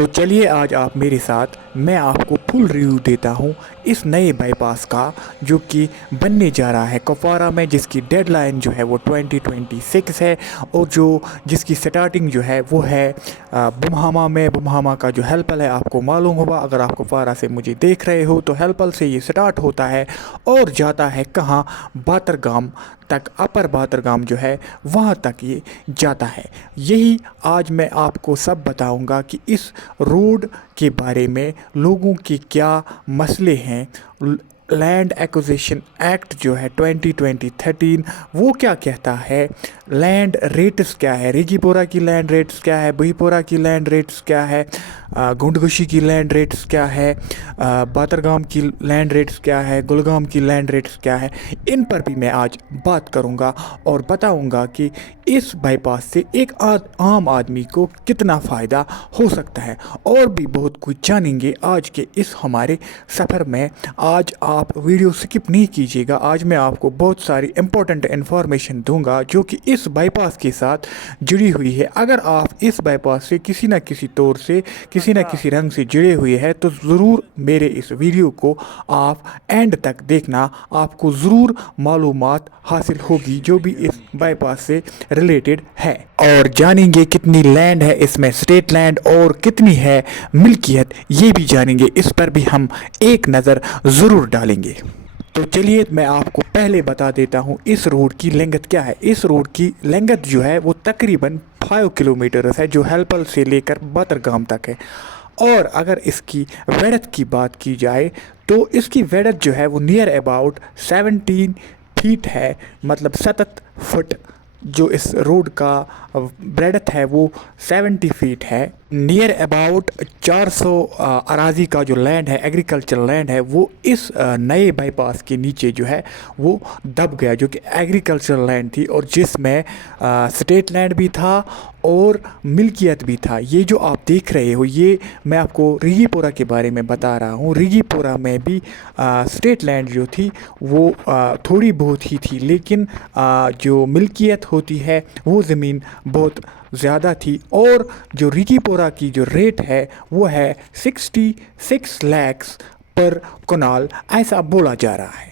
तो चलिए आज आप मेरे साथ, मैं आपको फुल रिव्यू देता हूँ इस नए बाईपास का जो कि बनने जा रहा है कुपवारा में, जिसकी डेडलाइन जो है वो 2026 है और जिसकी स्टार्टिंग जो है वो है बुम्हामा में। बुम्हामा का जो हेल्पल है आपको मालूम होगा, अगर आप कुपवारा से मुझे देख रहे हो तो हेल्पल से ये स्टार्ट होता है और जाता है कहाँ, बातरगाम तक। अपर बातरगाम जो है वहाँ तक ये जाता है। यही आज मैं आपको सब बताऊंगा कि इस रोड के बारे में लोगों के क्या मसले हैं। लैंड एक्विजिशन एक्ट जो है 2013 वो क्या कहता है, लैंड रेट्स क्या है, रेगीपोरा की लैंड रेट्स क्या है, बहीपोरा की लैंड रेट्स क्या है, गुंडगुशी की लैंड रेट्स क्या है, बातरगाम की लैंड रेट्स क्या है, गुलगाम की लैंड रेट्स क्या है, इन पर भी मैं आज बात करूंगा और बताऊंगा कि इस बाईपास से एक आम आदमी को कितना फ़ायदा हो सकता है। और भी बहुत कुछ जानेंगे आज के इस हमारे सफ़र में। आज आप वीडियो स्किप नहीं कीजिएगा, आज मैं आपको बहुत सारी इम्पोर्टेंट इन्फॉर्मेशन दूंगा जो कि इस बाईपास के साथ जुड़ी हुई है। अगर आप इस बाईपास से किसी न किसी तौर से, किसी न किसी रंग से जुड़े हुए हैं तो ज़रूर मेरे इस वीडियो को आप एंड तक देखना, आपको ज़रूर मालूमात हासिल होगी जो भी इस बाईपास से रिलेटेड है। और जानेंगे कितनी लैंड है इसमें, स्टेट लैंड, और कितनी है मिल्कियत, ये भी जानेंगे। इस पर भी हम एक नज़र ज़रूर डालेंगे। तो चलिए मैं आपको पहले बता देता हूँ इस रोड की लेंथ क्या है। इस रोड की लेंथ जो है वो तकरीबन 5 किलोमीटर है, जो हेल्पल से लेकर बातरगाम तक है। और अगर इसकी वेडथ की बात की जाए तो इसकी वेडथ जो है वो नियर अबाउट 17 फीट है, मतलब 7 फुट। जो इस रोड का ब्रेडथ है वो 70 फीट है। नियर अबाउट 400 अराजी का जो लैंड है, एग्रीकल्चर लैंड है, वो इस नए बाईपास के नीचे जो है वो दब गया, जो कि एग्रीकल्चर लैंड थी और जिसमें स्टेट लैंड भी था और मिल्कियत भी था। ये जो आप देख रहे हो, ये मैं आपको रिगीपोरा के बारे में बता रहा हूँ। रिगीपोरा में भी स्टेट लैंड जो थी वो थोड़ी बहुत ही थी, लेकिन जो मिल्कियत होती है वो ज़मीन बहुत ज़्यादा थी। और जो रिगीपोरा की जो रेट है वो है 66 लाख पर कनाल, ऐसा बोला जा रहा है।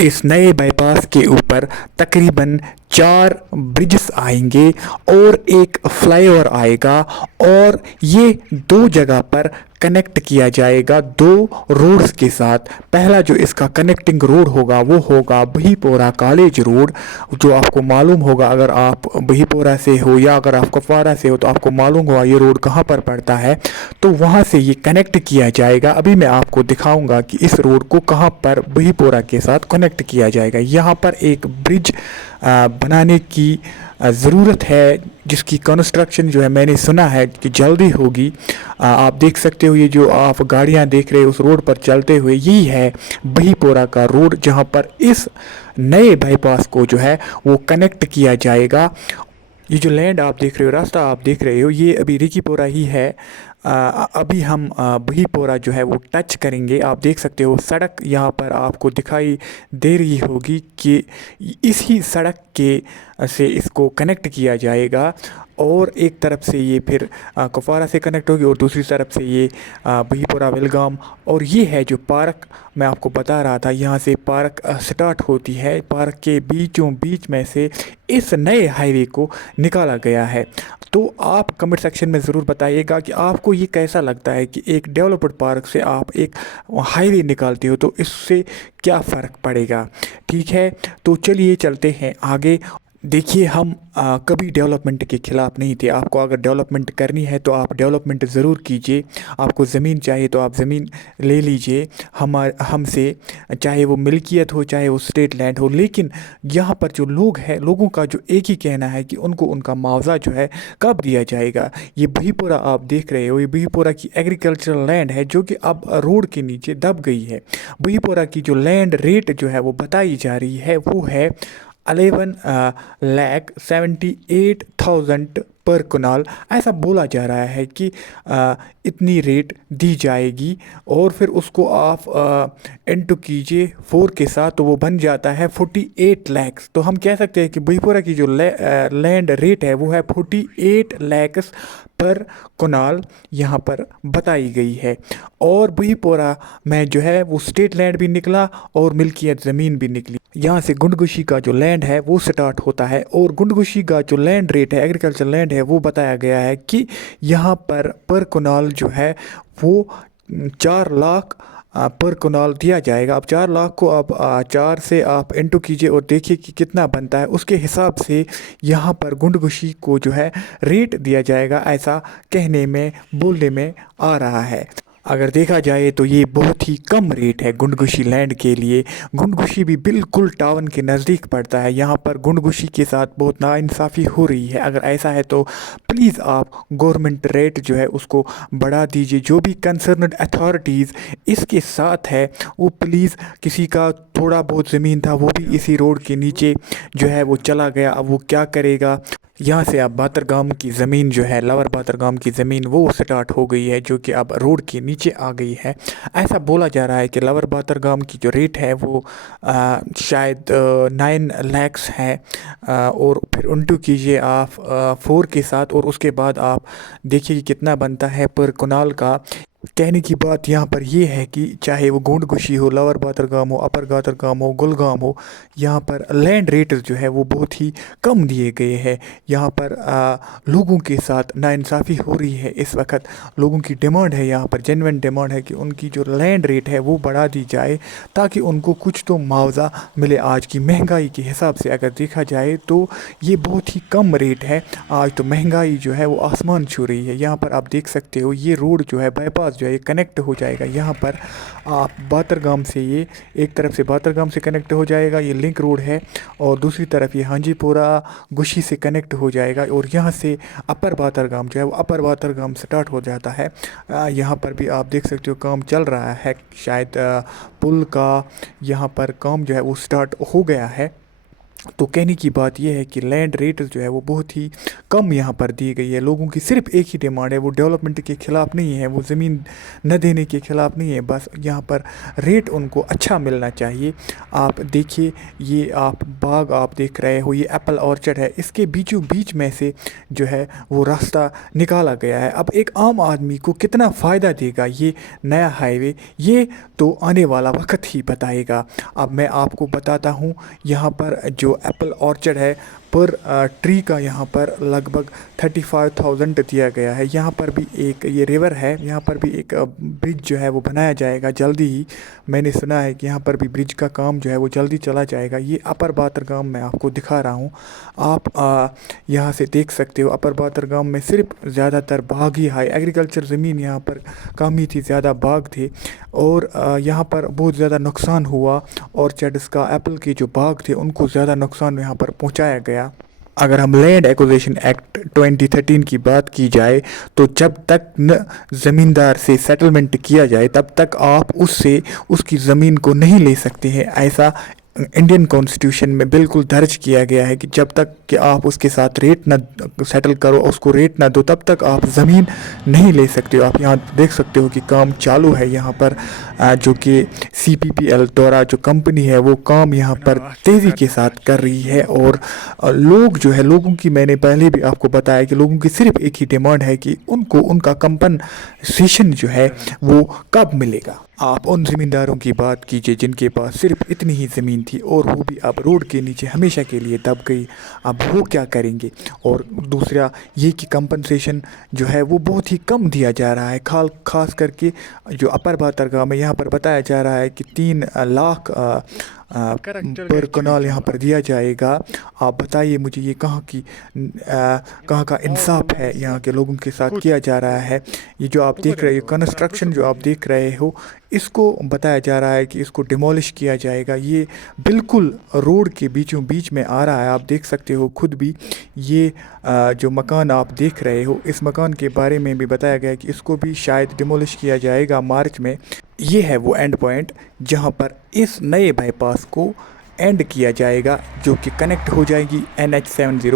इस नए बाईपास के ऊपर तकरीबन 4 ब्रिजेस आएंगे और एक फ्लाईओवर आएगा और ये 2 जगह पर कनेक्ट किया जाएगा 2 रोड्स के साथ। पहला जो इसका कनेक्टिंग रोड होगा वो होगा बहीपोरा कॉलेज रोड, जो आपको मालूम होगा अगर आप बहीपोरा से हो या अगर आप कुपवारा से हो तो आपको मालूम होगा ये रोड कहाँ पर पड़ता है। तो वहाँ से ये कनेक्ट किया जाएगा। अभी मैं आपको दिखाऊंगा कि इस रोड को कहाँ पर बहीपोरा के साथ कनेक्ट किया जाएगा। यहाँ पर एक ब्रिज बनाने की ज़रूरत है, जिसकी कंस्ट्रक्शन जो है मैंने सुना है कि जल्दी होगी। आप देख सकते हो ये जो आप गाड़ियां देख रहे हो उस रोड पर चलते हुए, यही है बहीपोरा का रोड जहां पर इस नए बाईपास को जो है वो कनेक्ट किया जाएगा। ये जो लैंड आप देख रहे हो, रास्ता आप देख रहे हो, ये अभी रिगीपोरा ही है। अभी हम बहीपोरा जो है वो टच करेंगे। आप देख सकते हो सड़क यहाँ पर आपको दिखाई दे रही होगी कि इसी सड़क के से इसको कनेक्ट किया जाएगा और एक तरफ से ये फिर कुपवारा से कनेक्ट होगी और दूसरी तरफ से ये बहीपोरा विलगाम। और ये है जो पार्क मैं आपको बता रहा था, यहाँ से पार्क स्टार्ट होती है। पार्क के बीचों बीच में से इस नए हाईवे को निकाला गया है। तो आप कमेंट सेक्शन में ज़रूर बताइएगा कि आपको ये कैसा लगता है कि एक डेवलप्ड पार्क से आप एक हाईवे निकालते हो तो इससे क्या फ़र्क पड़ेगा। ठीक है, तो चलिए चलते हैं आगे। देखिए हम कभी डेवलपमेंट के ख़िलाफ़ नहीं थे। आपको अगर डेवलपमेंट करनी है तो आप डेवलपमेंट ज़रूर कीजिए। आपको ज़मीन चाहिए तो आप ज़मीन ले लीजिए हमसे, चाहे वो मिल्कियत हो चाहे वो स्टेट लैंड हो। लेकिन यहाँ पर जो लोग हैं, लोगों का जो एक ही कहना है कि उनको उनका मुआवजा जो है कब दिया जाएगा। ये बहीपोरा आप देख रहे हो, ये बहीपोरा की एग्रीकल्चरल लैंड है जो कि अब रोड के नीचे दब गई है। बहीपोरा की जो लैंड रेट जो है वो बताई जा रही है वो है 11,78,000 पर कनाल, ऐसा बोला जा रहा है कि इतनी रेट दी जाएगी। और फिर उसको आप इंटू कीजिए 4 के साथ तो वो बन जाता है 48 लाख। तो हम कह सकते हैं कि बहीपोरा की जो लैंड रेट है वो है 48 लाख पर कनाल यहाँ पर बताई गई है। और बहीपोरा में जो है वो स्टेट लैंड भी निकला और मिल्कियत ज़मीन भी निकली। यहाँ से गुंडगुशी का जो लैंड है वो स्टार्ट होता है, और गुंडगुशी का जो लैंड रेट है, एग्रीकल्चर लैंड है, वो बताया गया है कि यहाँ पर कनाल जो है वो 4 लाख पर कनाल दिया जाएगा। अब 4 लाख को आप 4 से आप इंटू कीजिए और देखिए कि कितना बनता है। उसके हिसाब से यहाँ पर गुंडगुशी को जो है रेट दिया जाएगा, ऐसा कहने में बोलने में आ रहा है। अगर देखा जाए तो ये बहुत ही कम रेट है गुंडगुशी लैंड के लिए। गुंडगुशी भी बिल्कुल टाउन के नज़दीक पड़ता है। यहाँ पर गुंडगुशी के साथ बहुत नाइंसाफ़ी हो रही है। अगर ऐसा है तो प्लीज़ आप गवर्नमेंट रेट जो है उसको बढ़ा दीजिए। जो भी कंसर्नड अथॉरिटीज़ इसके साथ है वो प्लीज़, किसी का थोड़ा बहुत ज़मीन था वो भी इसी रोड के नीचे जो है वो चला गया, अब वो क्या करेगा। यहाँ से अब बातरगाम की ज़मीन जो है, लोअर बातरगाम की ज़मीन वो स्टार्ट हो गई है, जो कि अब रोड के नीचे आ गई है। ऐसा बोला जा रहा है कि लोअर बातरगाम की जो रेट है वो शायद 9 लाख है। और फिर उल्टू कीजिए आप 4 के साथ, और उसके बाद आप देखिए कि कितना बनता है पर कनाल का। कहने की बात यहाँ पर ये है कि चाहे वो गुंडगुशी हो, लोअर बातरगाम हो, अपर बातरगाम हो, गुलगाम हो, यहाँ पर लैंड रेट जो है वो बहुत ही कम दिए गए हैं। यहाँ पर लोगों के साथ नाइंसाफ़ी हो रही है इस वक्त। लोगों की डिमांड है, यहाँ पर जेन्युइन डिमांड है कि उनकी जो लैंड रेट है वो बढ़ा दी जाए, ताकि उनको कुछ तो मुआवजा मिले। आज की महंगाई के हिसाब से अगर देखा जाए तो ये बहुत ही कम रेट है। आज तो महंगाई जो है वो आसमान छू रही है। यहाँ पर आप देख सकते हो ये रोड जो है बाईपास जो है ये कनेक्ट हो जाएगा। यहाँ पर आप बातरगाम से, ये एक तरफ से बातरगाम से कनेक्ट हो जाएगा, ये लिंक रोड है, और दूसरी तरफ ये हांजीपुरा गुशी से कनेक्ट हो जाएगा। और यहाँ से अपर बातरगाम जो है वो अपर बातरगाम स्टार्ट हो जाता है। यहाँ पर भी आप देख सकते हो काम चल रहा है, शायद पुल का यहाँ पर काम जो है वो स्टार्ट हो गया है। तो कहने की बात यह है कि लैंड रेट जो है वो बहुत ही कम यहाँ पर दी गई है। लोगों की सिर्फ एक ही डिमांड है, वो डेवलपमेंट के ख़िलाफ़ नहीं है, वो ज़मीन न देने के ख़िलाफ़ नहीं है, बस यहाँ पर रेट उनको अच्छा मिलना चाहिए। आप देखिए ये आप बाग आप देख रहे हो, ये एप्पल ऑर्चर्ड है, इसके बीचों बीच में से जो है वो रास्ता निकाला गया है। अब एक आम आदमी को कितना फ़ायदा देगा ये नया हाईवे, ये तो आने वाला वक्त ही बताएगा। अब मैं आपको बताता हूँ, यहाँ पर जो एप्पल ऑर्चर्ड है पर ट्री का यहाँ पर लगभग 35,000 दिया गया है। यहाँ पर भी एक ये रिवर है, यहाँ पर भी एक ब्रिज जो है वो बनाया जाएगा जल्दी ही। मैंने सुना है कि यहाँ पर भी ब्रिज का काम जो है वो जल्दी चला जाएगा। ये अपर बातरगाम में आपको दिखा रहा हूँ, आप यहाँ से देख सकते हो। अपर बातरगाम में सिर्फ ज़्यादातर बाग ही है, एग्रीकल्चर ज़मीन यहाँ पर कम ही थी, ज़्यादा बाग थे, और यहाँ पर बहुत ज़्यादा नुकसान हुआ। ऑर्चर्ड्स का, एप्पल के जो बाग थे उनको ज़्यादा नुकसान यहाँ पर पहुँचाया गया। अगर हम लैंड एक्विजिशन एक्ट 2013 की बात की जाए तो जब तक न ज़मींदार से सेटलमेंट किया जाए तब तक आप उससे उसकी ज़मीन को नहीं ले सकते हैं। ऐसा इंडियन कॉन्स्टिट्यूशन में बिल्कुल दर्ज किया गया है कि जब तक कि आप उसके साथ रेट ना सेटल करो, उसको रेट ना दो, तब तक आप ज़मीन नहीं ले सकते हो। आप यहाँ देख सकते हो कि काम चालू है यहाँ पर, जो कि CPPL द्वारा जो कंपनी है वो काम यहाँ पर तेज़ी के साथ कर रही है। और लोग जो है, लोगों की, मैंने पहले भी आपको बताया कि लोगों की सिर्फ एक ही डिमांड है कि उनको उनका कंपनसेशन जो है वो कब मिलेगा। आप उन ज़मींदारों की बात कीजिए जिनके पास सिर्फ इतनी ही ज़मीन थी और वो भी अब रोड के नीचे हमेशा के लिए दब गई। अब वो क्या करेंगे। और दूसरा ये कि कंपनसेशन जो है वो बहुत ही कम दिया जा रहा है। खास करके जो अपर बातरगाम में यहाँ पर बताया जा रहा है कि 3 लाख पर कनाल यहाँ पर दिया जाएगा। आप बताइए मुझे ये कहाँ का इंसाफ है यहाँ के लोगों के साथ किया जा रहा है। ये जो आप देख रहे हो कंस्ट्रक्शन जो आप देख रहे हो, इसको बताया जा रहा है कि इसको डिमोलिश किया जाएगा। ये बिल्कुल रोड के बीचों बीच में आ रहा है, आप देख सकते हो खुद भी। ये जो मकान आप देख रहे हो, इस मकान के बारे में भी बताया गया है कि इसको भी शायद डिमोलिश किया जाएगा मार्च में। ये है वो एंड पॉइंट जहाँ पर इस नए बाईपास को एंड किया जाएगा, जो कि कनेक्ट हो जाएगी NH 70